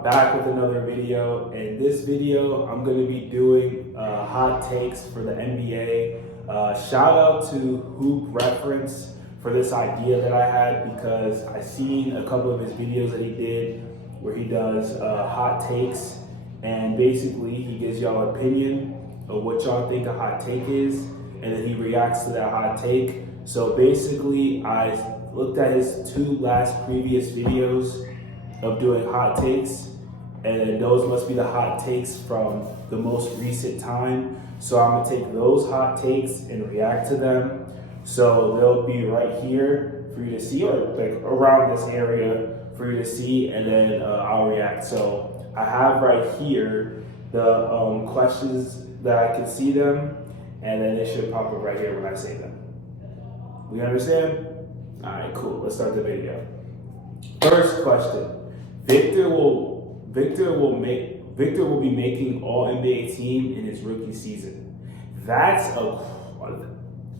I'm back with another video. In this video, I'm going to be doing hot takes for the NBA. Shout out to Hoop Reference for this idea that I had because I seen a couple of his videos that he did where he does hot takes, and basically he gives y'all opinion of what y'all think a hot take is, and then he reacts to that hot take. So basically, I looked at his two last previous videos of doing hot takes, and those must be the hot takes from the most recent time. So I'm gonna take those hot takes and react to them. So they'll be right here for you to see, or like around this area for you to see, and then I'll react. So I have right here the questions that I can see them, and then it should pop up right here when I say them. We understand? All right, cool. Let's start the video. First question: Victor will be making All NBA team in his rookie season.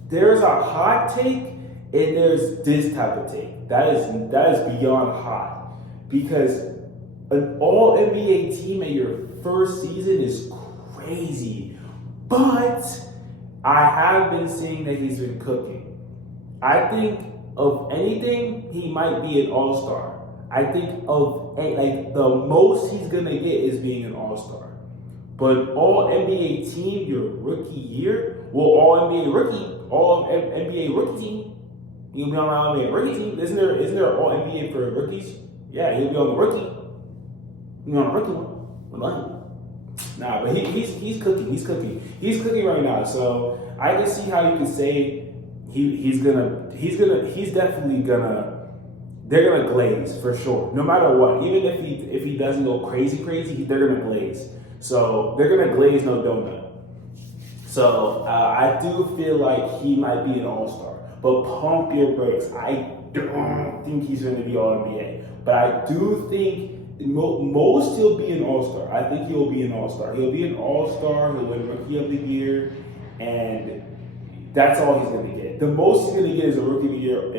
There's a hot take and there's this type of take. That is beyond hot, because an All NBA team in your first season is crazy. But I have been seeing that he's been cooking. I think of anything, he might be an all-star. I think of like the most he's gonna get is being an all-star. But All NBA team your rookie year, well, All NBA rookie team. He'll be on the All NBA rookie team. Isn't there All NBA for rookies? Yeah, he'll be on the rookie. He'll be on the rookie one. With money. Nah, but he's cooking. He's cooking right now. So I can see how you can say they're gonna glaze for sure, no matter what. Even if he doesn't go crazy, they're gonna glaze. So they're gonna glaze no donut. So I do feel like he might be an all-star, but pump your brakes. I don't think he's gonna be All NBA, but I do think most he'll be an all-star. I think he'll be an all-star. He'll be an all-star. He'll win Rookie of the Year, and that's all he's gonna get. The most he's gonna get is a Rookie of the Year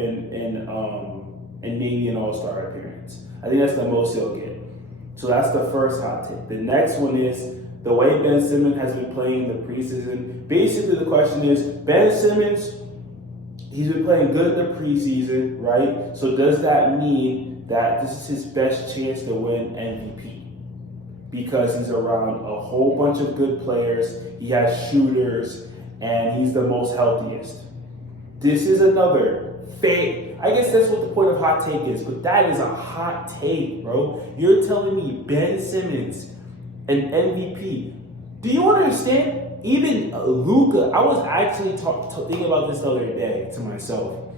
and maybe an all-star appearance. I think that's the most he'll get. So that's the first hot take. The next one is the way Ben Simmons has been playing the preseason. Basically, the question is, Ben Simmons, he's been playing good in the preseason, right? So does that mean that this is his best chance to win MVP? Because he's around a whole bunch of good players, he has shooters, and he's the most healthiest. This is another fake. I guess that's what the point of hot take is, but that is a hot take, bro. You're telling me Ben Simmons, an MVP. Do you understand? Even Luka, I was actually thinking about this the other day to myself,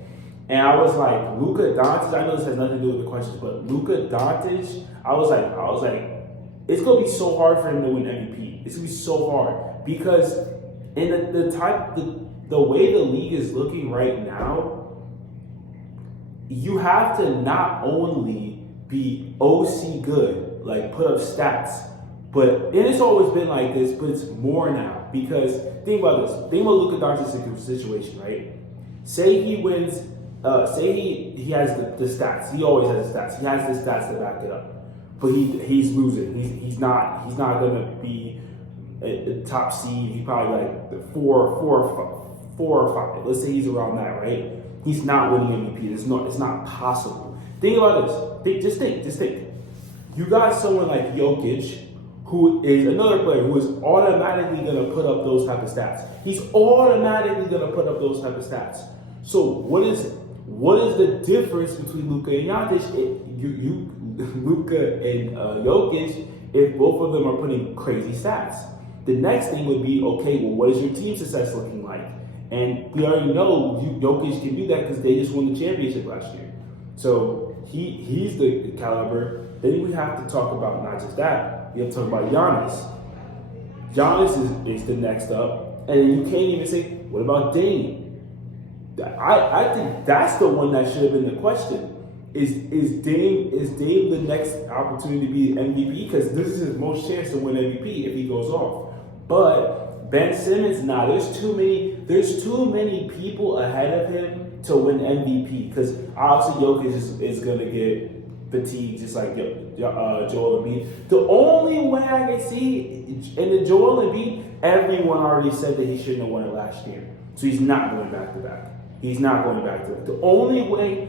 and I was like, Luka Doncic. I know this has nothing to do with the questions, but Luka Doncic. I was like, it's gonna be so hard for him to win MVP. It's gonna be so hard because in the way the league is looking right now, you have to not only be OC good, like put up stats, and it's always been like this, but it's more now. Because think about this. Think about Luka Doncic's situation, right? Say he wins, say he has the stats. He always has the stats. He has the stats to back it up. But he's losing. He's not gonna be a top seed. He's probably like four or five. Let's say he's around that, right? He's not winning MVP. It's not possible. Think about this. Just think. You got someone like Jokic, who is another player who is automatically going to put up those type of stats. He's automatically going to put up those type of stats. So what is the difference between Luka and Luka and Jokic if both of them are putting crazy stats? The next thing would be, okay, well, what is your team success looking like? And we already know Jokic can do that because they just won the championship last year. So he's the caliber. Then we have to talk about not just that. We have to talk about Giannis. Giannis is the next up. And you can't even say, what about Dame? I think that's the one that should have been the question. Is Dame the next opportunity to be MVP? Because this is his most chance to win MVP if he goes off. But Ben Simmons, there's too many people ahead of him to win MVP. Because obviously Jokic is gonna get fatigued just like Joel Embiid. The only way I can see in the Joel Embiid, everyone already said that he shouldn't have won it last year. So he's not going back to back. He's not going back to back. The only way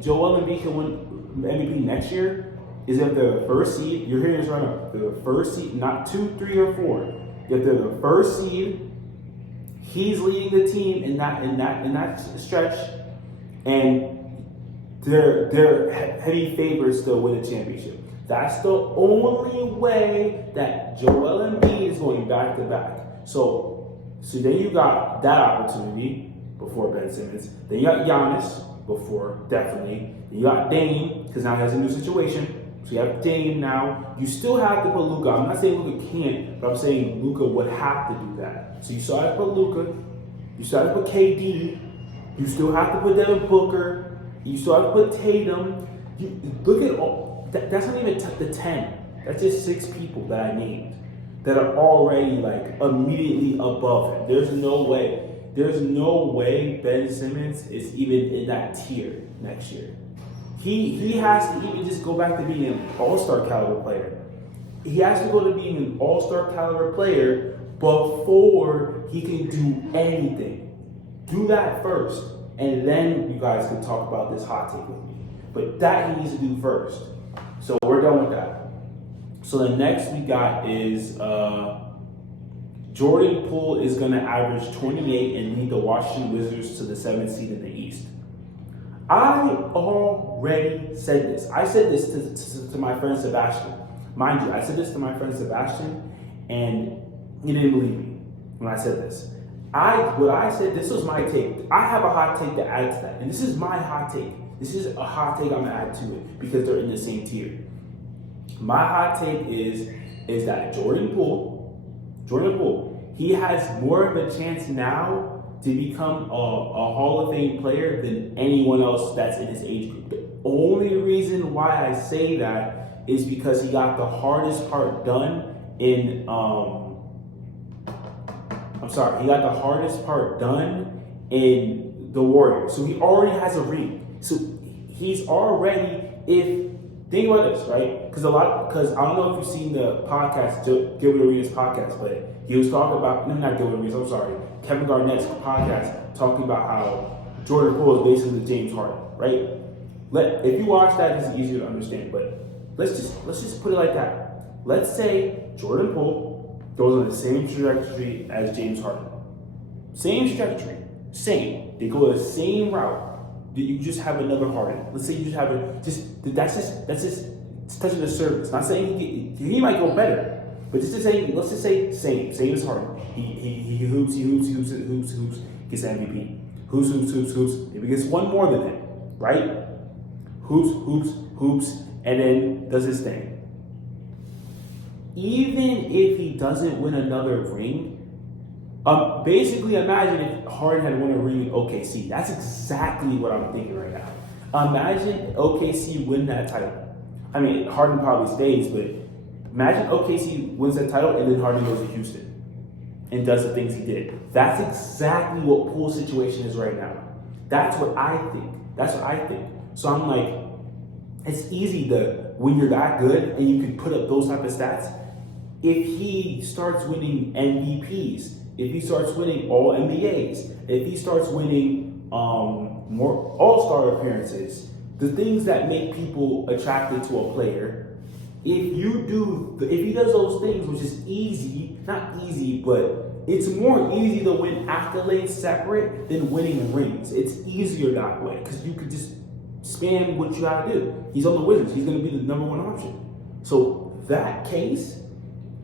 Joel Embiid can win MVP next year is if they're the first seed. You're hearing this right now. They're the first seed, not 2, 3, or 4. If they're the first seed, he's leading the team in that stretch, and they're heavy favorites to win the championship. That's the only way that Joel Embiid is going back to back. So then you got that opportunity before Ben Simmons. Then you got Giannis before, definitely. Then you got Dame, because now he has a new situation. So you have Dame now. You still have to put Luka. I'm not saying Luka can't, but I'm saying Luka would have to do that. So you still have to put Luka. You still have to put KD. You still have to put Devin Booker. You still have to put Tatum. You look at all. That's not even the 10. That's just 6 people that I named that are already like immediately above him. There's no way Ben Simmons is even in that tier next year. He has to even just go back to being an all-star caliber player. He has to go to being an all-star caliber player before he can do anything. Do that first, and then you guys can talk about this hot take with me. But that he needs to do first. So we're done with that. So the next we got is Jordan Poole is going to average 28 and lead the Washington Wizards to the 7th seed in the East. I already said this. I said this to my friend Sebastian. Mind you, I said this to my friend Sebastian, and he didn't believe me when I said this. This was my take. I have a hot take to add to that, and this is my hot take. This is a hot take I'm gonna add to it because they're in the same tier. My hot take is that Jordan Poole, he has more of a chance now to become a Hall of Fame player than anyone else that's in his age group. The only reason why I say that is because he got the hardest part done in he got the hardest part done in the Warriors. So he already has a ring. So he's already, think about this, right? Because I don't know if you've seen the podcast, Gilbert Arenas podcast, but he was talking about, not Gilbert Arenas, I'm sorry, Kevin Garnett's podcast, talking about how Jordan Poole is basically James Harden, right? If you watch that, it's easier to understand, but let's just put it like that. Let's say Jordan Poole goes on the same trajectory as James Harden. Same trajectory. Same. They go the same route. You just have another Harden. Let's say you just have that's just touching the surface. Not saying he might go better, but let's just say same as Harden. He hoops, gets MVP. Hoops. Maybe gets one more than him, right? Hoops, and then does his thing. Even if he doesn't win another ring, basically imagine if Harden had won a ring in OKC. That's exactly what I'm thinking right now. Imagine OKC win that title. I mean, Harden probably stays, but imagine OKC wins that title and then Harden goes to Houston and does the things he did. That's exactly what Poole's situation is right now. That's what I think. So I'm like, it's easy when you're that good and you can put up those type of stats. If he starts winning MVPs, if he starts winning all NBAs, if he starts winning more all-star appearances, the things that make people attracted to a player, if he does those things, which is not easy, but it's more easy to win accolades separate than winning rings. It's easier that way because you could just spam what you gotta do. He's on the Wizards. He's gonna be the number one option. So that case,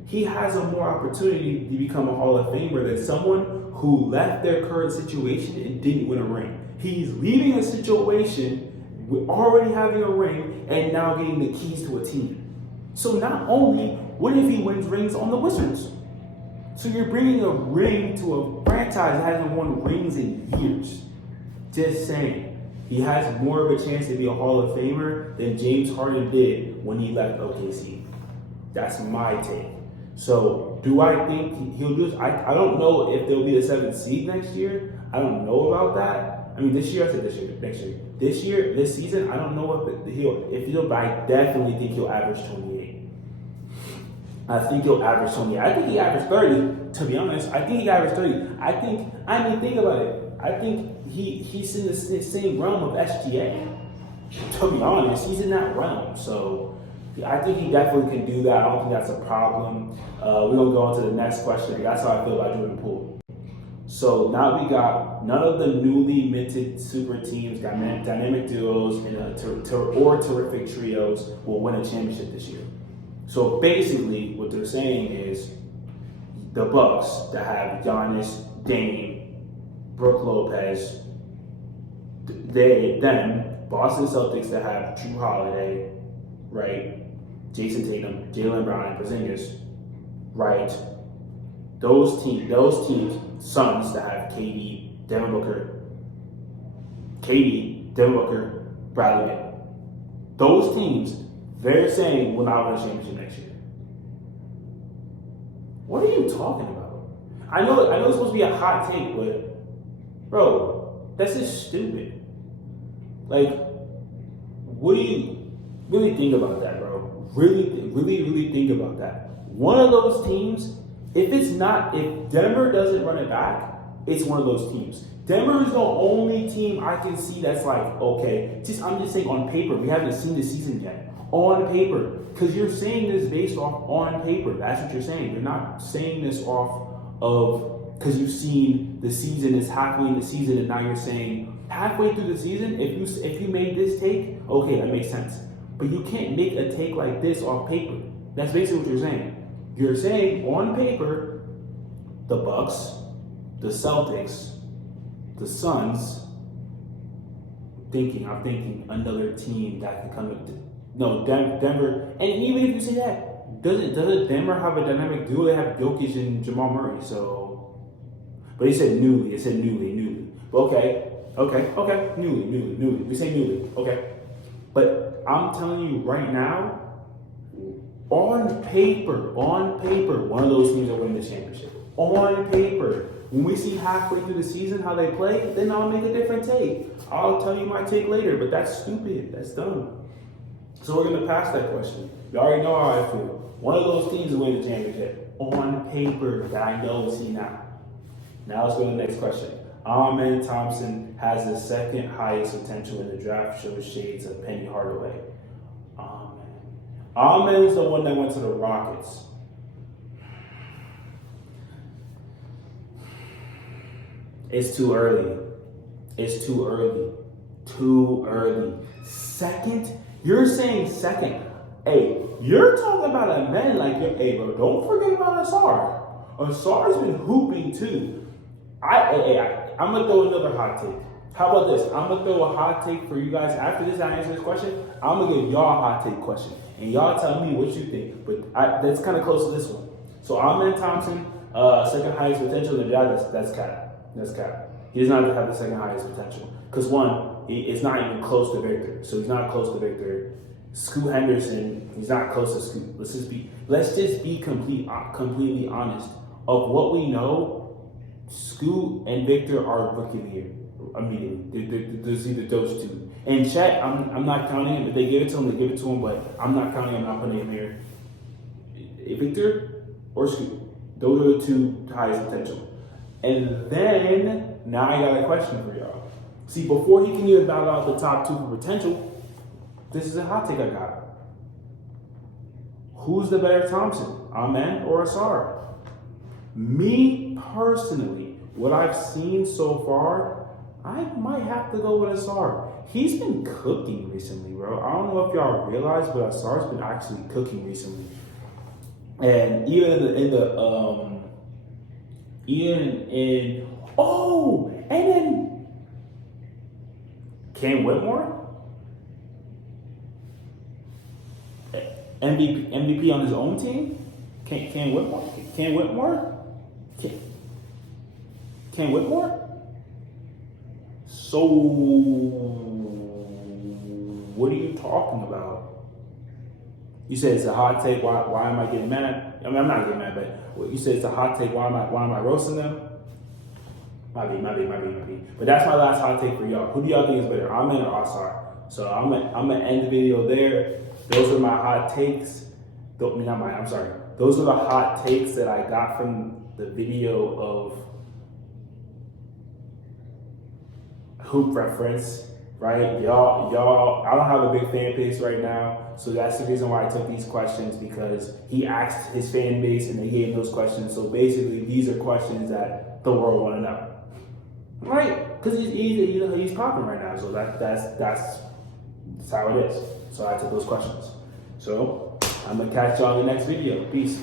he has a more opportunity to become a Hall of Famer than someone who left their current situation and didn't win a ring. He's leaving a situation with already having a ring and now getting the keys to a team. So not only, what if he wins rings on the Wizards? So you're bringing a ring to a franchise that hasn't won rings in years. Just saying. He has more of a chance to be a Hall of Famer than James Harden did when he left OKC. That's my take. So, do I think he'll do this? I don't know if there'll be a 7th seed next year. I don't know about that. I mean, this year, I said this year, next year. This season, I don't know if he'll, but I definitely think he'll average 28. I think he'll average 28. I think he averaged 30, to be honest. I think he averaged 30. I mean, think about it. I think he's in the same realm of SGA. To be honest, he's in that realm. So I think he definitely can do that. I don't think that's a problem. We're going to go on to the next question. That's how I feel about Jordan Poole. So now we got none of the newly minted super teams, dynamic duos, or terrific trios will win a championship this year. So basically, what they're saying is the Bucks that have Giannis, Dame, Brook Lopez, Boston Celtics that have Jrue Holiday, right? Jason Tatum, Jaylen Brown, and Porzingis, right? Those teams, Suns that have KD, Devin Booker, Bradley Beal. Those teams, they're saying will not win a championship next year. What are you talking about? I know it's supposed to be a hot take, but bro, that's just stupid. Like, what do you really think about that, bro? Really think about that. One of those teams, if Denver doesn't run it back, it's one of those teams. Denver is the only team I can see that's like, okay, I'm just saying on paper, we haven't seen the season yet. On paper, because you're saying this based off on paper. That's what you're saying. You're not saying this off of because you've seen the season is halfway in the season, and now you're saying halfway through the season. If you made this take, okay, that makes sense. But you can't make a take like this off paper. That's basically what you're saying. You're saying on paper, the Bucks, the Celtics, the Suns. I'm thinking another team that can come with. No, Denver. And even if you say that, doesn't Denver have a dynamic duo? They have Jokic and Jamal Murray. So, but he said newly. It said newly. But okay. Newly. We say newly. Okay. But I'm telling you right now, on paper, one of those teams will win the championship. On paper. When we see halfway through the season how they play, then I'll make a different take. I'll tell you my take later, but that's stupid. That's dumb. So we're going to pass that question. You already know how I feel. One of those teams will win the championship. On paper, that I know and see now. Now let's go to the next question. Amen Thompson has the second highest potential in the draft, shows shades of Penny Hardaway. Amen is the one that went to the Rockets. It's too early. Too early. Second? You're saying second. Hey, you're talking about a man like you. Hey, bro, don't forget about Asar. Asar's been hooping too. I'm going to throw another hot take. How about this? I'm going to throw a hot take for you guys. After this, I answer this question. I'm going to give y'all a hot take question. And y'all tell me what you think. But that's kind of close to this one. So, Amen Thompson, second highest potential in the draft. That's cap. He does not have the second highest potential. Because one, it's not even close to Victor. So he's not close to Victor. Scoot Henderson, he's not close to Scoot. Let's just be completely honest. Of what we know, Scoot and Victor are rookie of the year immediately. There's either those two. And Chet, I'm not counting him. If they give it to him, they give it to him. But I'm not counting him. I'm not putting him here. Victor or Scoot. Those are the two highest potential. And then, now I got a question for y'all. See, before he can even battle out the top two for potential, this is a hot take I got. Who's the better Thompson, Amen or Asar? Me personally, what I've seen so far, I might have to go with Asar. He's been cooking recently, bro. I don't know if y'all realize, but Asar's been actually cooking recently. And even and then Cam Whitmore, MVP on his own team. Cam Whitmore. So, what are you talking about? You said it's a hot take. Why am I getting mad? I mean, I'm not getting mad, but you said it's a hot take. Why am I roasting them? Might be. But that's my last hot take for y'all. Who do y'all think is better, Amen or Asar? So I'm gonna end the video there. Those are my hot takes. Not mine. I'm sorry. Those are the hot takes that I got from the video of Hoop Reference. Right, y'all. I don't have a big fan base right now, so that's the reason why I took these questions, because he asked his fan base and they gave those questions. So basically, these are questions that the world want to know, right? Because he's popping right now, so that's how it is. So I took those questions. So I'm gonna catch y'all in the next video. Peace.